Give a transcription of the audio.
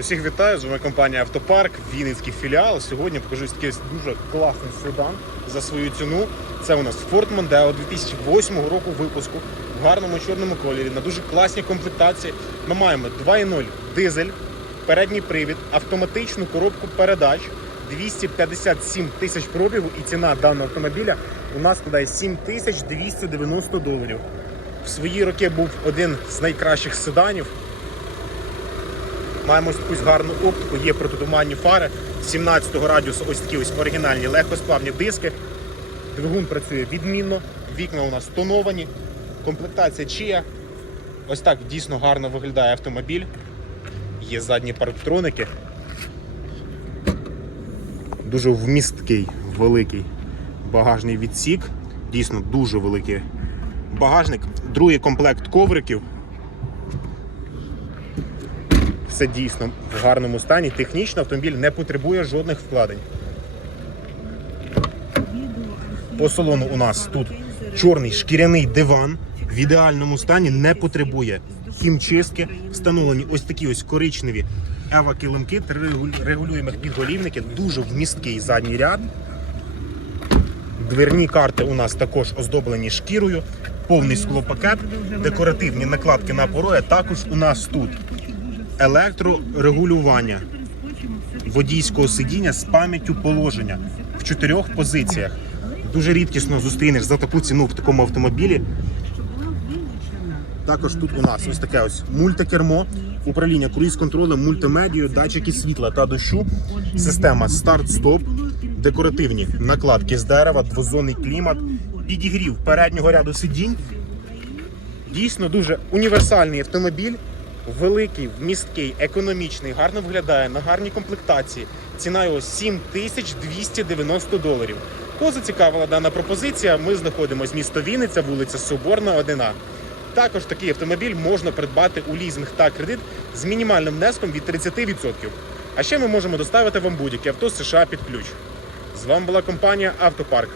Усіх вітаю, з вами компанія Автопарк, Вінницький філіал. Сьогодні покажу такий дуже класний седан за свою ціну. Це у нас Ford Mondeo 2008 року випуску в гарному чорному кольорі на дуже класній комплектації. Ми маємо 2.0 дизель, передній привід, автоматичну коробку передач, 257 тисяч пробігу і ціна даного автомобіля у нас складає 7290 доларів. В свої роки був один з найкращих седанів. Маємо якусь гарну оптику, є протитуманні фари 17-го радіусу, ось такі ось оригінальні легкосплавні диски. Двигун працює відмінно, вікна у нас тоновані, комплектація чия. Ось так дійсно гарно виглядає автомобіль. Є задні парктроники. Дуже вмісткий, великий багажний відсік. Дійсно дуже великий багажник. Другий комплект ковриків. Все дійсно в гарному стані. Технічно автомобіль не потребує жодних вкладень. По салону у нас тут чорний шкіряний диван в ідеальному стані, не потребує хімчистки. Встановлені ось такі ось коричневі ева килимки, три регулюємих підголівники, дуже вмісткий задній ряд. Дверні карти у нас також оздоблені шкірою, повний склопакет, декоративні накладки на пороги. Також у нас тут електрорегулювання водійського сидіння з пам'яттю положення в чотирьох позиціях. Дуже рідкісно зустрінеш за таку ціну в такому автомобілі. Також тут у нас ось таке ось мультикермо, управління круїз-контролем, мультимедією, датчики світла та дощу, система старт-стоп, декоративні накладки з дерева, двозонний клімат, підігрів переднього ряду сидінь. Дійсно дуже універсальний автомобіль, великий, вмісткий, економічний, гарно виглядає на гарній комплектації. Ціна його 7290 доларів. Кого зацікавила дана пропозиція? Ми знаходимося місто Вінниця, вулиця Соборна, 1А. Також такий автомобіль можна придбати у лізинг та кредит з мінімальним внеском від 30%. А ще ми можемо доставити вам будь-яке авто США під ключ. З вами була компанія Автопарк.